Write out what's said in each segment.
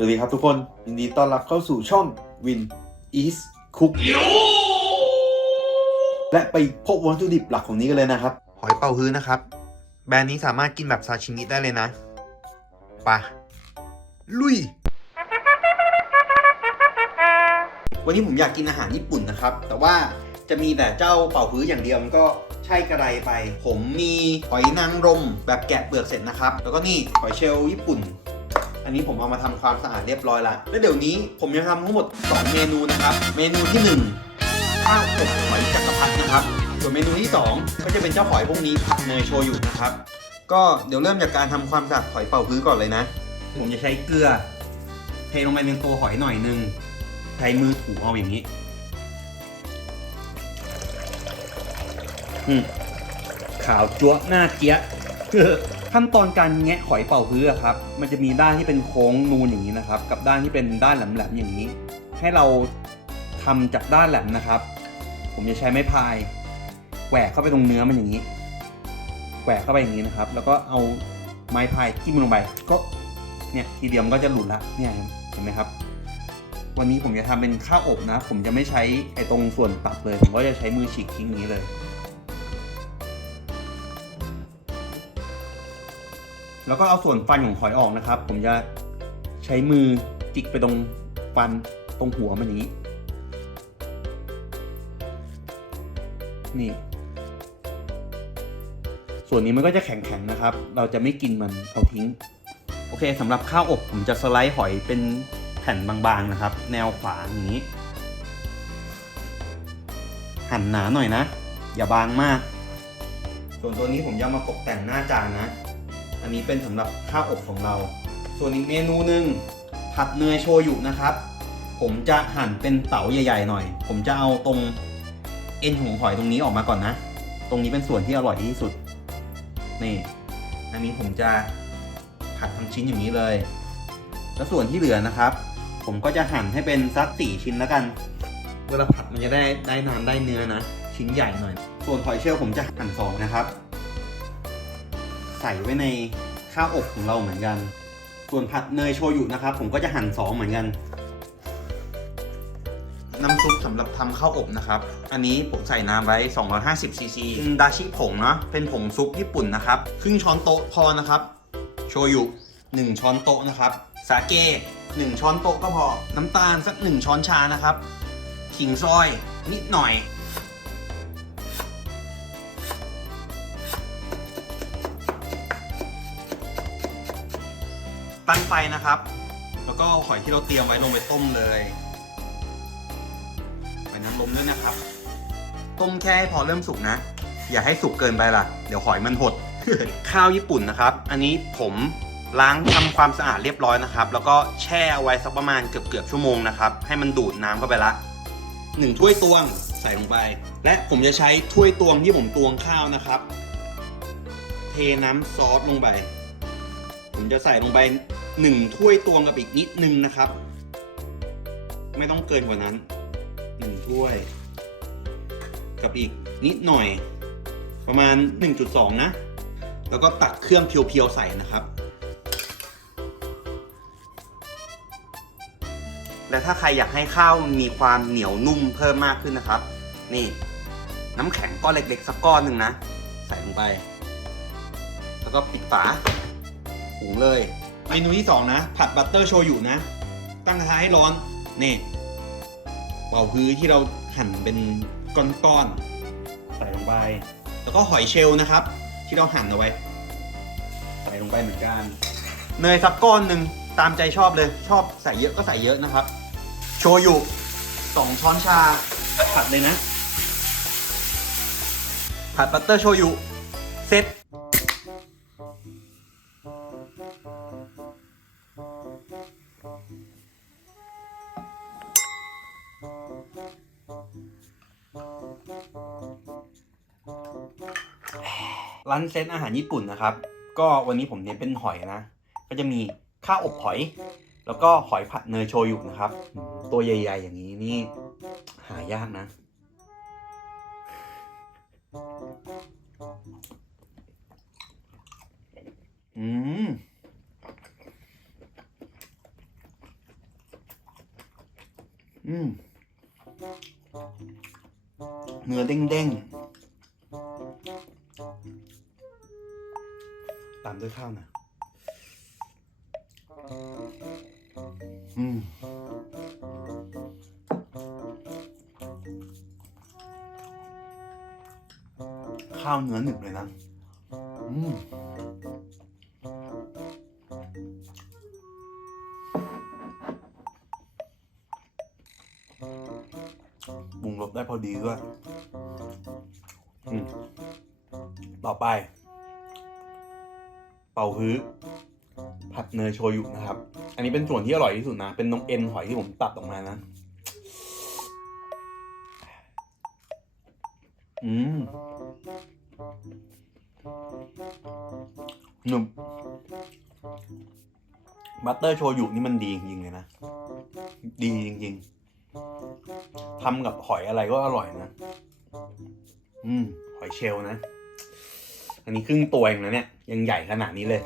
สวัสดีครับทุกคนยินดีต้อนรับเข้าสู่ช่อง Win East Cook และไปพบวัตถุดิบหลักของนี้กันเลยนะครับ หอยเป่าฮื้อนะครับ แบรนด์นี้สามารถกินแบบซาชิมิได้เลยนะไปะลุย วันนี้ผมอยากกินอาหารญี่ปุ่นนะครับ แต่ว่าจะมีแต่เจ้าเป่าฮื้ออย่างเดียวมันก็ใช่กระไรไป ผมมีหอยนางรมแบบแกะเปลือกเสร็จนะครับ แล้วก็นี่หอยเชลล์ญี่ปุ่น อันนี้ผมเอามาทำความสะอาดเรียบร้อยแล้วแล้วเดี๋ยวนี้ผมจะทำทั้งหมด 2 เมนูนะครับ เมนูที่1ข้าวอบหอยจักรพรรดินะครับ ส่วนเมนูที่ 2 ก็จะเป็นเจ้าหอยพวกนี้ผัดเนยโชยุนะครับ ก็เดี๋ยวเริ่มจากการทำความสะอาดหอยเป่าฮื้อก่อนเลยนะ ผมจะใช้เกลือ เทลงไปในตัวหอยหน่อยนึงใช้มือถูเอาอย่างนี้อืมขาวจั๊วหน้าเจี๊ยะ ขั้นตอนการแงะหอยเป่าฮื้อครับ มันจะมีด้านที่เป็นโค้งนูนอย่างนี้นะครับ กับด้านที่เป็นด้านแหลมๆอย่างนี้ ให้เราทำจากด้านแหลมนะครับ ผมจะใช้ไม้พายแหวกเข้าไปตรงเนื้อมันอย่างนี้แหวกเข้าไปอย่างนี้นะครับ แล้วก็เอาไม้พายจิ้มลงไปก็เนี่ยทีเดียวมันก็จะหลุดละเนี่ยเห็นไหมครับ วันนี้ผมจะทำเป็นข้าวอบนะ ผมจะไม่ใช้ไอ้ตรงส่วนตัดเลย ผมก็จะใช้มือฉีกทิ้งนี้เลย แล้วก็เอาส่วนฟันของหอยออกนะครับ ผมจะใช้มือจิกไปตรงฟันตรงหัวมันอย่างนี้ นี่ ส่วนนี้มันก็จะแข็งๆนะครับ เราจะไม่กินมันเอาทิ้ง โอเคสำหรับข้าวอบผมจะสไลด์หอยเป็นแผ่นบางๆนะครับ แนวขวางอย่างนี้ หั่นหนาหน่อยนะ อย่าบางมาก ส่วนตัวนี้ผมจะเอามาตกแต่งหน้าจานนะ อันนี้เป็นสำหรับข้าวอบของเรา ส่วนอีกเมนูหนึ่งผัดเนยโชยุนะครับ ผมจะหั่นเป็นเต๋าใหญ่ๆหน่อย ผมจะเอาตรงเอ็นของหอยตรงนี้ออกมาก่อนนะ ตรงนี้เป็นส่วนที่อร่อยที่สุด นี่ อันนี้ผมจะผัดทั้งชิ้นอย่างนี้เลย แล้วส่วนที่เหลือนะครับ ผมก็จะหั่นให้เป็นสักสี่ชิ้นแล้วกัน เวลาผัดมันจะได้ได้น้ำได้เนื้อนะ ชิ้นใหญ่หน่อย ส่วนหอยเชลล์ผมจะหั่นสองนะครับ ใส่ไว้ในข้าวอบของเราเหมือนกัน ส่วนผัดเนยโชยุนะครับ ผมก็จะหั่นสองเหมือนกัน น้ำซุปสำหรับทำข้าวอบนะครับ อันนี้ผมใส่น้ำไว้ 250ซีซีเป็นดาชิผงเนาะเป็นผงซุปญี่ปุ่นนะครับครึ่งช้อนโต๊ะพอนะครับ โชยุ1ช้อนโต๊ะนะครับ สาเก1ช้อนโต๊ะก็พอ น้ำตาลสัก1ช้อนชานะครับขิงซอยนิดหน่อย ตั้งไฟนะครับ แล้วก็หอยที่เราเตรียมไว้ลงไปต้มเลยใส่น้ำลมด้วยนะครับ ต้มแค่ให้พอเริ่มสุกนะ อย่าให้สุกเกินไปล่ะ เดี๋ยวหอยมันหด ข้าวญี่ปุ่นนะครับ อันนี้ผมล้างทำความสะอาดเรียบร้อยนะครับ แล้วก็แช่เอาไว้สักประมาณเกือบเกือบชั่วโมงนะครับ ให้มันดูดน้ำเข้าไปละหนึ่งถ้วยตวงใส่ลงไป และผมจะใช้ถ้วยตวงที่ผมตวงข้าวนะครับ เทน้ำซอสลงไป ผมจะใส่ลงไป หนึ่งถ้วยตวงกับอีกนิดนึงนะครับ ไม่ต้องเกินกว่านั้นหนึ่งถ้วย กับอีกนิดหน่อย ประมาณ 1.2 นะ แล้วก็ตักเครื่องเพียวๆใส่นะครับ และถ้าใครอยากให้ข้าวมีความเหนียวนุ่มเพิ่มมากขึ้นนะครับ นี่น้ำแข็งก้อนเล็กๆสักก้อนหนึ่งนะ ใส่ลงไป แล้วก็ปิดฝาหุงเลย เมนูที่ 2 นะ ผัดบัตเตอร์โชยุนะ ตั้งกระทะให้ร้อน นี่เป่าฮื้อที่เราหั่นเป็นก้อนๆใส่ลงไป แล้วก็หอยเชลล์นะครับ ที่เราหั่นเอาไว้ ใส่ลงไปเหมือนกัน เนยสักก้อนหนึ่งตามใจชอบเลย ชอบใส่เยอะก็ใส่เยอะนะครับ โชยุสองช้อนชาผัดเลยนะ ผัดบัตเตอร์โชยุเสร็จ ร้านเซตอาหารญี่ปุ่นนะครับ ก็วันนี้ผมเน้นเป็นหอยนะ ก็จะมีข้าวอบหอย แล้วก็หอยผัดเนยโชยุนะครับ ตัวใหญ่ ๆ อย่างนี้นี่หายากนะ อืมอืมเนื้อเด้งๆ ตามด้วยข้าวนะอืมข้าวเนื้อหนึบเลยนะ อืมปรุงรสได้พอดีด้วยอืมต่อไป เป่าฮื้อผัดเนยโชยุนะครับ อันนี้เป็นส่วนที่อร่อยที่สุดนะ เป็นนงเอ็นหอยที่ผมตัดออกมานะ อืมหนุบบัตเตอร์โชยุนี่มันดีจริงๆเลยนะ ดีจริงๆทำกับหอยอะไรก็อร่อยนะ อืม หอยเชลนะ อันนี้ครึ่งตัวเองนะเนี่ย ยังใหญ่ขนาดนี้เลย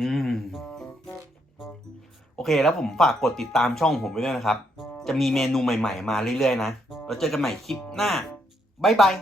อืม โอเคแล้วผมฝากกดติดตามช่องผมไว้ด้วยนะครับ จะมีเมนูใหม่ ๆ มาเรื่อย ๆ นะ แล้วเจอกันใหม่คลิปหน้า บ๊ายบาย